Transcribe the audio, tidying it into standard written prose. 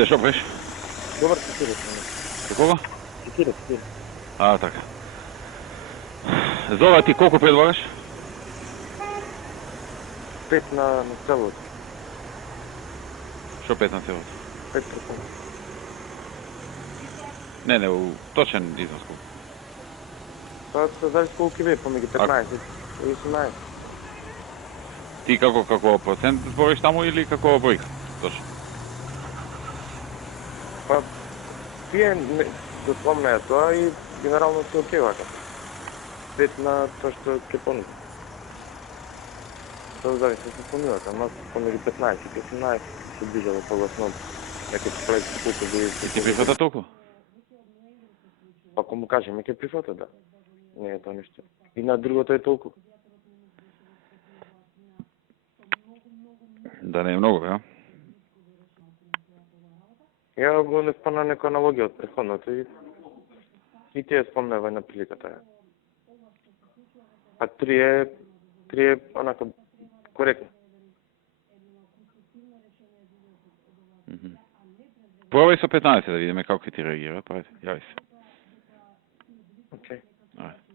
Те що пиш? Добре, 4 сме. Такова? 4. А, така. Зора, ти колко предлагаш? 5 на целото. Що 5 на цялото? 5%. Не, точен износ колко. Това се зависи колко ви, помеѓу 15 и 18. Ти како процент збориш таму или како бројка? Точно. Па, тие го спомнеа тоа и генерално се окей вака. 5 на тоа што ќе понуди. Тоа зависи од понудата, ама помеѓу 15 и 18 се движава согласно некој проект колку би... И ти прифата толку? Ако му кажеме, ќе прифата, да. Не е тоа нешто. И на другото е толку. Да не е многу, ја? Ја го не спомна некоја аналогија од претходното и тие спомнева на приликата. А 3 е онака коректно. Пробај со 15 да видиме како ќе ти реагира, па јави се. Окей. Ајде.